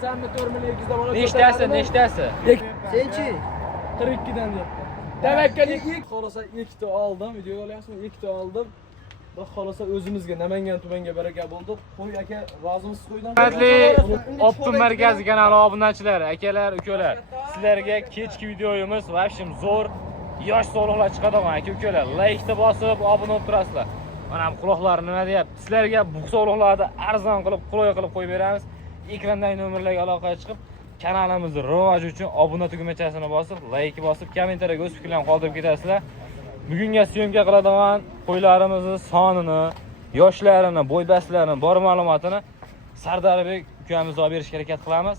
Sen bir 4 milyon 200 bana Nechtasi? Senchi? 42'den yaptım. Demek ki ilk xolasa ilk de aldım, video olyapsın, ilk de aldım. Bak xolasa özümüzge Namangan tumanga baraka bo'ldi. Qo'y aka, rozimisiz qo'ydan? Hurmatli Optim markazi kanali obunachilar, akalar, ukalar. Sizlarga kechki videoyimiz vashim zo'r yosh soliqlar chiqadigan aka-ukalar. Like bosib, obuna bo'lib turasizlar. Mana bu quloqlar nima deyapti? Sizlarga bu soliqlarni arzon qilib, qulay qilib qo'yib beramiz. Ekrandagi nomerlarga aloqaga chiqib, kanalimizni rivoji uchun obuna tugmachasini bosib, like bosib, kommentariyaga o'z fikrlaringizni qoldirib ketasizlar. Bugunga syomka qiladigan qo'ylarimizni sonini, yoshlarini, bo'y-bastlarini, bor ma'lumotini Sardarbek ukamizga olib berishga harakat qilamiz.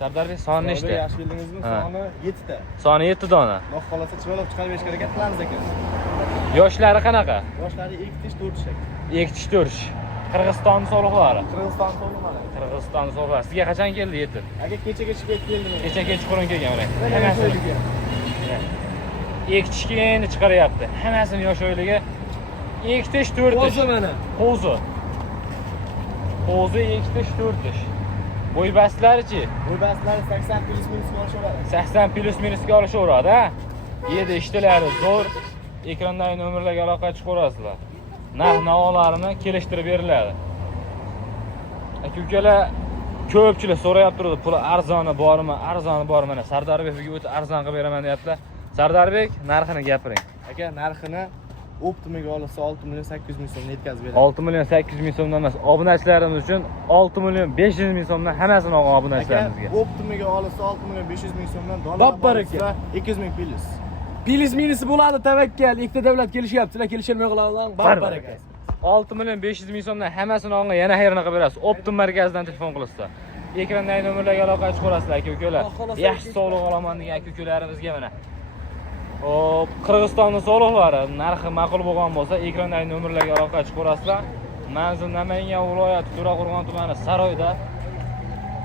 Sardarbek soni nechta? Yaxshi bildingizmi? Soni 7 ta. Soni 7 dona. Xudo xolasa chiroyli chiqarib berishga harakat qilamiz aka. Yoshlari qanaqa? Yoshlari 2-4 shak. 2-4. Qirg'iziston soliqlari. Qirg'iziston to'g'ri. Qirg'iziston soliqlari. Sizga qachon keldi yetib? Aka kecha keldim. Kecha quron kelgan mana. Hammasi. Ekchikini chiqaryapti. Hammasini yosh o'yliga 2-4. Qo'zi mana. Qo'zi 2-4. Bo'y bastlarichi? Bo'y bastlari 80 plus minusga olishaveradi. 80 plus minusga olishaveradi, ha? 7 ishtilari zo'r. Ekrandagi nomerlarga aloqa chiqarasizlar. Narx-navolarini kelishtirib beriladi. Aka-ukalar ko'pchilik so'rayap turadi, puli arzoni bormi, mana Sardarbekga o'ta arzon qilib beraman deyaptilar. Sardarbek narxini gapiring. Aka, narxini Optimaga olsa 6 million 800 ming so'mdan yetkazib beradi. 6 million 800 ming so'mdan emas, obunachilarimiz uchun 6 million 500 ming so'mdan hammasini olgan obunachilarimizga. Optimaga olsa 6 million 500 ming so'mdan dollar 200 ming plus. Plus minusi bo'ladi, tavakkal. Ikkita davlat kelishyapti, kelishilmay qoladilar. Baraka. 6 million 500 ming so'mdan hammasini olgan yana xayrni qilib berasiz. Optim markazidan telefon qilasizlar. Ekrandagi nomerlarga aloqa chiqarasizlar aka-ukalar. Yaxshi sog'liq olaman degan aka-ukalarimizga mana. Hop, Qirg'izistonning soliqlari narxi ma'qul bo'lgan bo'lsa, ekrandagi nomerlarga aloqa chiqarasizlar. Manzil Namangan viloyati To'raqo'rg'on tumani Saroyda.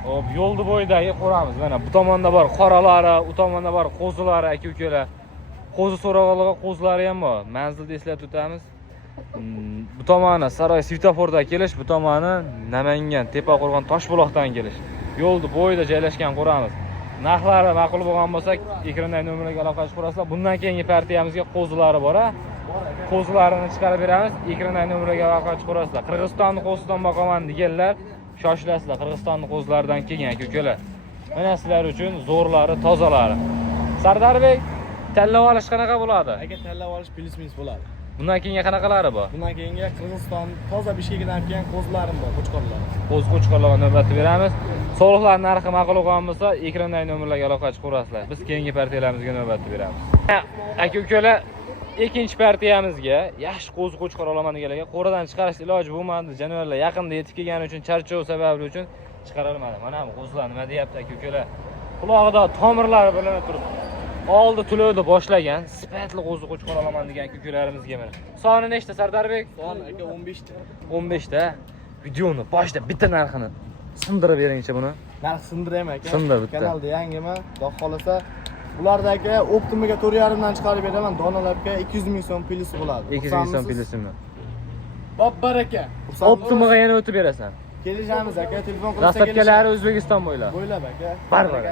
Hop, yo'lni bo'yidagi qo'ramiz. Mana bu tomonda bor qoralari, u tomonda bor qo'zilari aka-ukalar. Qo'zi so'rag'aliga qo'zilari ham bor. Manzilda eslatib o'tamiz. Bu tomoni Saroy svetofordan kelish, bu tomoni Namangan Tepaqo'rg'on Toshbuloqdan kelish. Yo'lni bo'yida joylashgan qo'ramiz. Narxlari ma'qul bo'lgan bo'lsa, ekrandagi nomerlarga aloqa chiqarasizlar. Bundan keyingi partiyamizga qo'zilari bor, ha? Qo'zilarini chiqarib beramiz. Ekrandagi nomerlarga aloqa chiqarasizlar. Qirg'izistonning qo'zidan boqaman deganlar, shoshilasizlar. Qirg'izistonning qo'zilaridan kelgan aka-ukalar. Mana sizlar uchun zo'rlari, tozalari. Sardarbek, tanlab olish qanaqa bo'ladi? Aka, tanlab olish plus minus bo'ladi. Bundan keyingi qanaqalari bor? Bundan keyingi Qirg'iziston toza Bishkekidan kelgan qo'zilarim bor, qo'chqorlar. Qo'chqorlarga navbatni beramiz. Soliqlar narxi ma'qul bo'lgan bo'lsa, ekrandagi nomerlarga aloqa chiqarasizlar. Biz keyingi partiyalarimizga navbatni beramiz. Aka-ukalar, ikkinchi partiyamizga yaxshi qo'chqor olaman deganlarga qo'radan chiqarish iloji bo'lmadi. Jonivorlar yaqinda yetib kelgani uchun, charchov sababi uchun chiqara olmadi. Mana bu qo'zlar nima deyapti aka-ukalar? Quloqida tomirlari bilinib turibdi. Oldi to'lovni boshlagan, sifatli qo'chqor olaman degan aka-ukalarimizga mana. Soni nechta Sardarbek? Soni aka 15 ta. 15 ta. Videoni boshida bitta narxini sindirib beringchi buni. Narx sindiraymi aka? Sindir bitta. Kanalda yangimi? Xudo xolasa ulardagi Optimaga 4,5 dan chiqarib beraman. Donalarga 200 ming so'm plusi bo'ladi. 200 ming so'm plusimi? Bop baraka. Optimaga yana o'tib berasan. Kelishamiz aka, telefon qilsa Dastlabkilari O'zbekiston bo'ylab. Bo'ylab aka. Baribir.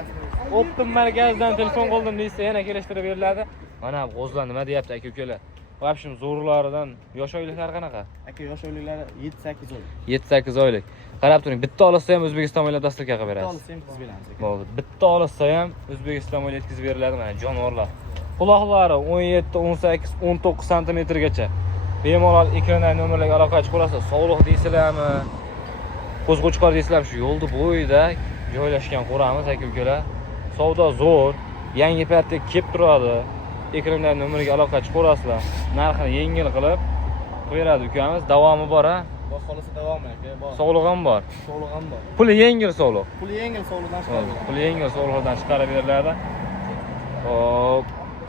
Optim markazidan telefon qildim deysa yana kelishtirib beriladi. Mana bu qo'zlar nima deyapti aka-ukalar? Vobshim zo'rlaridan yosh oyliklar qanaqa? Aka, yosh oyliklari 7-8 oylik. 7-8 oylik. Qarab turing, bitta olsa ham O'zbekiston bo'ylab dastlabki qilib berasiz. Olsa ham yetkazib beramiz aka. Bo'ldi. Bitta olsa ham O'zbekiston bo'ylab yetkazib beriladi mana jonivorlar. Quloqlari 17, 18, 19 santimetrgacha. Bemalol ekrandagi nomerlarga aloqa chiqarasiz. Sog'liq deysizlarmi? Qo'zg'ochqor deysizlar, shu yo'lni bo'yida joylashgan qo'ramiz aka-ukalar. Savdo zo'r, yangi partiya kelib turadi. Ekrandagi nomerga aloqa chiqarasizlar. Narxini yengil qilib qo'yadi ukamiz. Davomi bor, ha? Xudo xolasa davomi aka, bor. Sog'liq ham bor. Sog'liq ham bor. Puli yengil sog'liq. Puli yengil sog'liqdan chiqarib beradi. Puli yengil sog'liqdan chiqarib beriladi. Hop,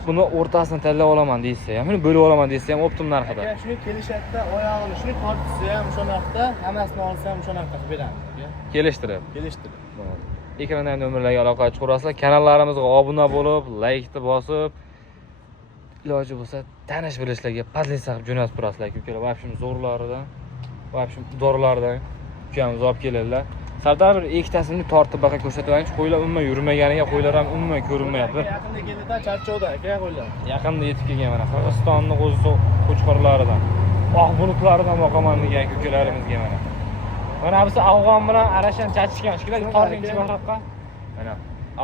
buni o'rtasini tanlab olaman deysa ham, buni bo'lib olaman deysa ham optim narxida. Aka, shuni kelishadida oyog'ini, shuni tortsa ham o'sha narxda, hammasini olsa ham o'sha narxda qilib beramiz aka. Kelishtirib. Kelishtirib. Ekrandagi nomerlarga aloqa chiqarasizlar. Kanallarimizga obuna bo'lib, like bosib, iloji bo'lsa tanish bilishlarga podlist qilib jo'natib turasizlar aka-ukalar. Vobshim zo'rlaridan, vobshim dorilardan ukamiz olib keladilar. Sardar bir ikkitasini tortib baqa ko'rsataylik. Qo'ylar umuman yurmaganiga, qo'ylar ham umuman ko'rinmayapti. Yaqinda keldi-da, charchovda aka qo'ylar. Yaqinda yetib kelgan mana Qirg'izistonning o'zi qo'chqorlaridan. Oq bulutlaridan boqaman degan ko'kalarimizga mana. Mana biz afg'on bilan arashan chachishgan shekilli qorninchi bahroqqa. Mana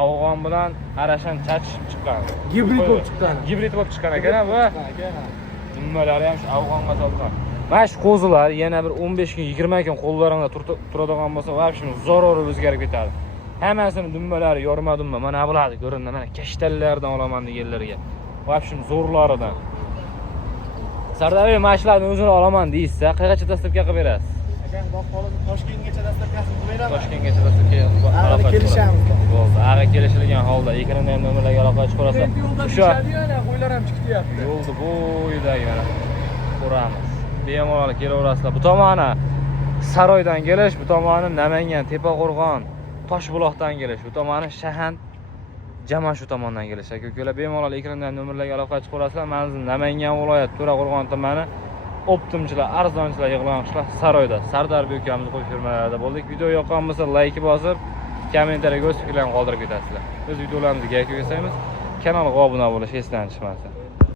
afg'on bilan arashan chachishib chiqqan. Gibrid bo'lib chiqqan. Gibrid bo'lib chiqqan ekan bu. Nimalari ham shu afg'onga solgan. Mana shu qo'zilar yana bir 15 kun, 20 kun qo'llaringda turadigan bo'lsa, vobshim zarur o'zgarib ketadi. Hammasini dummalari yorma-dumma mana bularni ko'rinadi. Mana kashtallardan olaman deganlarga. Vobshim zo'rlaridan. Sardar aka, mashlarni o'zini olaman deysiz, qayergacha dastavka qilib berasiz? Aka, xudo xolisi Toshkentgacha dastavkasini qilib beraman. Toshkentgacha dastavka. Aloqa kelishamiz. Bo'ldi. Aga kelishilgan holda ekranda ham nomerlarga aloqa qilib qo'yasiz. O'sha qo'ylar ham chiqyapti. Yo'lda bo'yidagi mana ko'ramiz. Bemalol kelaverasizlar. Bu tomoni Saroydan kelish, bu tomoni Namangan, Tepaqo'rg'on, Toshbuloqdan kelish, bu tomoni Shahand, Jamashu tomondan kelish. Aka-ukalar bemalol ekrandan nomerlarga aloqa qilib qo'yasizlar. Manzil Namangan viloyat To'raqo'rg'on tumani. Optimchilar, arzonchilar yig'ilgan qishloq Saroyda. Sardar ukamiz qo'y firmalarida bo'ldik. Video yoqqan bo'lsa like bosib, kommentariyaga o'z fikrlaringizni qoldirib ketasizlar. Biz videolarimizni yakun yasaymiz. Kanalga obuna bo'lish esdan chiqmasin.